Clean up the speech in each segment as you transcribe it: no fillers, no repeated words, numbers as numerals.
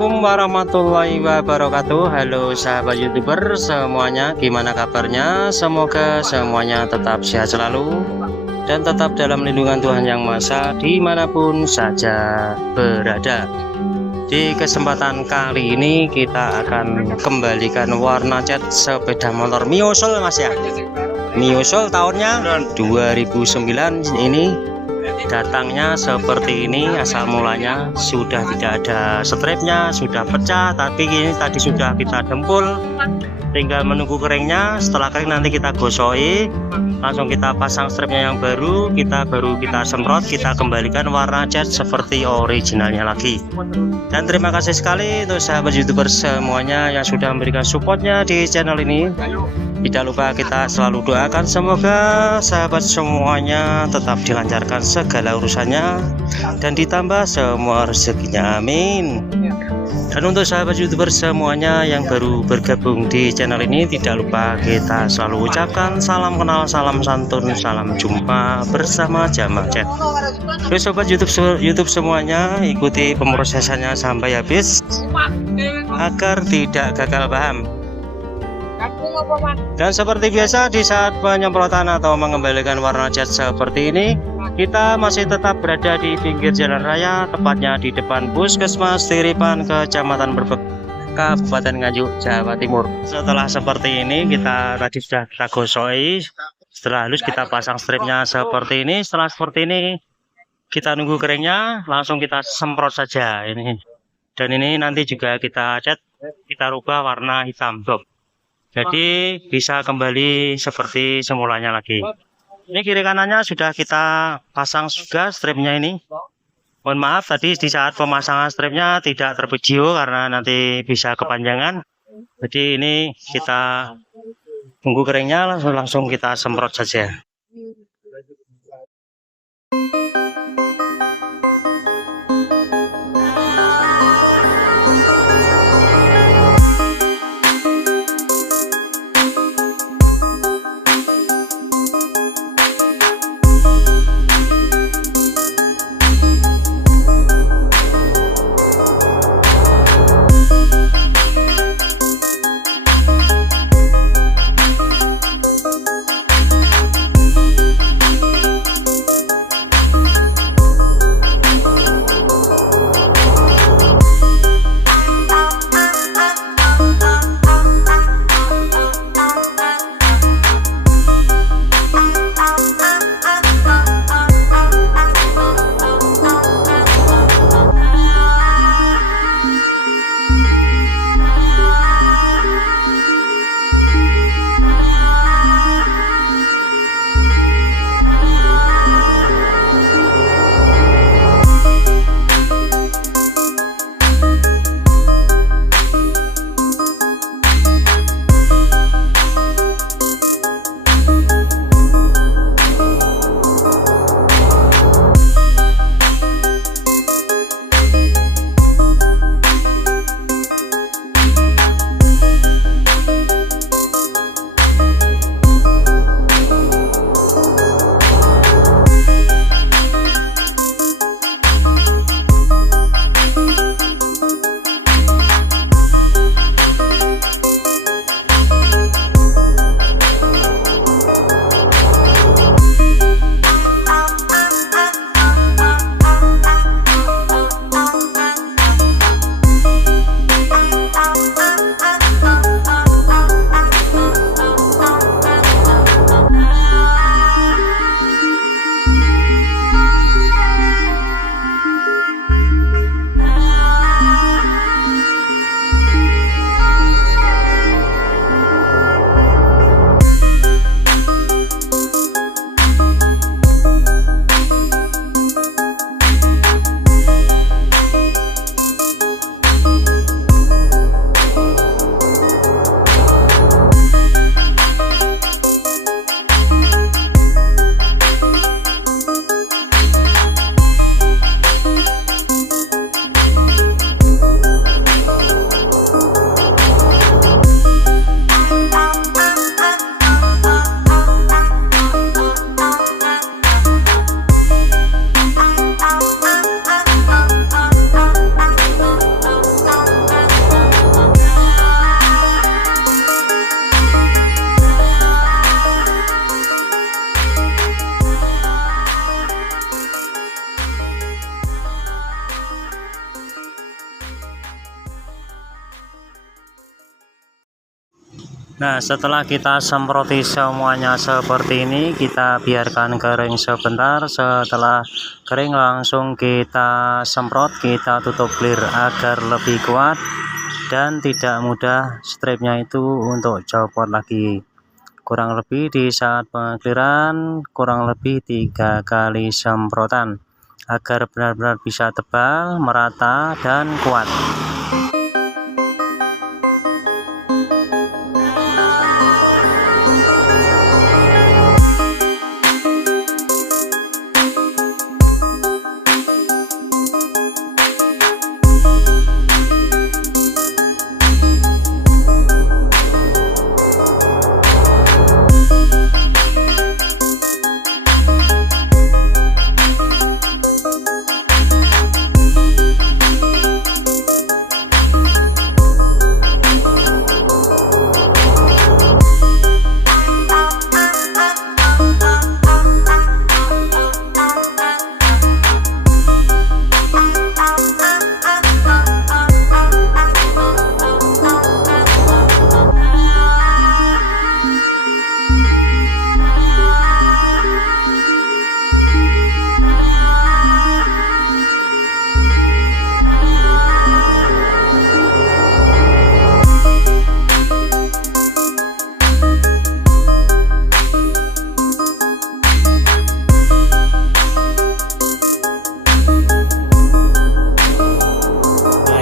Assalamualaikum warahmatullahi wabarakatuh. Halo sahabat YouTuber semuanya, gimana kabarnya? Semoga semuanya tetap sehat selalu dan tetap dalam lindungan Tuhan Yang Maha Esa dimanapun saja berada. Di kesempatan kali ini kita akan kembalikan warna cat sepeda motor Mio Soul, Mas ya. Mio Soul tahunnya 2009 ini. Datangnya seperti ini, asal mulanya sudah tidak ada strapnya, sudah pecah, tapi ini tadi sudah kita dempul, tinggal menunggu keringnya. Setelah kering nanti kita gosoi, langsung kita pasang strapnya yang baru, kita semprot, kita kembalikan warna cat seperti originalnya lagi. Dan terima kasih sekali untuk sahabat YouTuber semuanya yang sudah memberikan supportnya di channel ini. Tidak lupa kita selalu doakan semoga sahabat semuanya tetap dilancarkan segala urusannya dan ditambah semua rezekinya, amin. Dan untuk sahabat YouTuber semuanya yang baru bergabung di channel ini, tidak lupa kita selalu ucapkan salam kenal, salam santun, salam jumpa bersama Jamal Chat. Oke sobat YouTube semuanya, ikuti pemrosesannya sampai habis agar tidak gagal paham. Dan seperti biasa di saat penyemprotan atau mengembalikan warna cat seperti ini, kita masih tetap berada di pinggir jalan raya, tepatnya di depan Puskesmas Tiripan, Kecamatan Brebek, Kabupaten Nganjuk, Jawa Timur. Setelah seperti ini, kita tadi sudah kita gosoi. Setelah halus kita pasang stripnya seperti ini. Setelah seperti ini kita nunggu keringnya, langsung kita semprot saja ini. Dan ini nanti juga kita cat, kita rubah warna hitam bob. Jadi bisa kembali seperti semulanya lagi. Ini kiri kanannya sudah kita pasang juga stripnya ini. Mohon maaf tadi di saat pemasangan stripnya tidak terpejio karena nanti bisa kepanjangan. Jadi ini kita tunggu keringnya, langsung kita semprot saja. Nah, setelah kita semproti semuanya seperti ini, kita biarkan kering sebentar. Setelah kering langsung kita semprot, kita tutup clear agar lebih kuat dan tidak mudah stripnya itu untuk copot lagi. Kurang lebih di saat pengekliran kurang lebih 3 kali semprotan agar benar-benar bisa tebal, merata, dan kuat.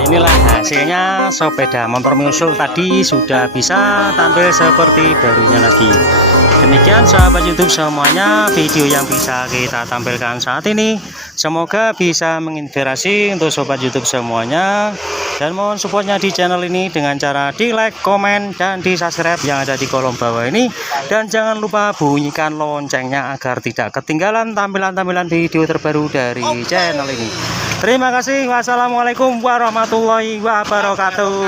Inilah hasilnya, sepeda motor Musul tadi sudah bisa tampil seperti barunya lagi. Demikian sahabat YouTube semuanya, video yang bisa kita tampilkan saat ini. Semoga bisa menginspirasi untuk sobat YouTube semuanya, dan mohon supportnya di channel ini dengan cara di like, komen, dan di subscribe yang ada di kolom bawah ini. Dan jangan lupa bunyikan loncengnya agar tidak ketinggalan tampilan-tampilan video terbaru dari channel ini. Terima kasih. Wassalamualaikum warahmatullahi wabarakatuh.